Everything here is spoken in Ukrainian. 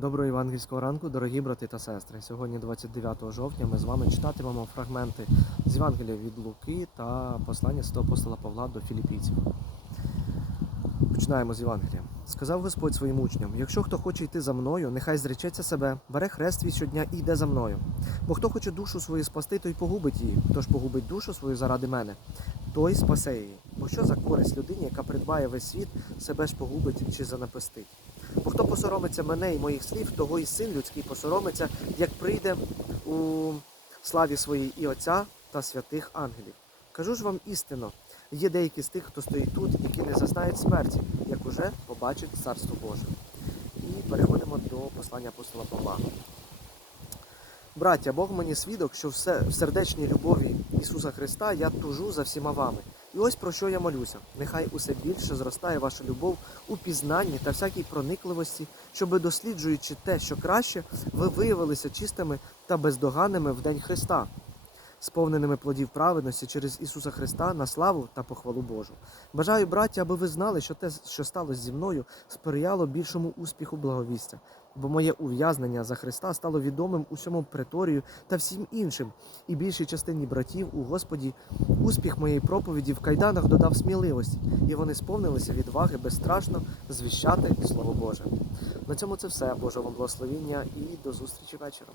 Доброго євангельського ранку, дорогі брати та сестри. Сьогодні, 29 жовтня, ми з вами читатимемо фрагменти з Євангелія від Луки та послання святого апостола Павла до філіпійців. Починаємо з Євангелія. Сказав Господь своїм учням: якщо хто хоче йти за мною, нехай зречеться себе, бере хрест свій щодня і йде за мною. Бо хто хоче душу свою спасти, той погубить її. Тож погубить душу свою заради мене, той спасе її. Бо що за користь людині, яка придбає весь світ, себе ж погубить чи занапестить? Бо хто посоромиться мене і моїх слів, того і син людський посоромиться, як прийде у славі своїй і Отця та святих ангелів. Кажу ж вам істинно, є деякі з тих, хто стоїть тут, які не зазнають смерті, як уже побачить Царство Боже. І переходимо до послання апостола Павла. Браття, Бог мені свідок, що все в сердечній любові Ісуса Христа я тужу за всіма вами. І ось про що я молюся. Нехай усе більше зростає ваша любов у пізнанні та всякій проникливості, щоби досліджуючи те, що краще, ви виявилися чистими та бездоганними в день Христа, сповненими плодів праведності через Ісуса Христа на славу та похвалу Божу. Бажаю, браття, аби ви знали, що те, що сталося зі мною, сприяло більшому успіху благовістя. Бо моє ув'язнення за Христа стало відомим усьому преторію та всім іншим, і більшій частині братів у Господі успіх моєї проповіді в кайданах додав сміливості, і вони сповнилися відваги безстрашно звіщати Слово Боже. На цьому це все. Божого вам благословіння і до зустрічі вечором.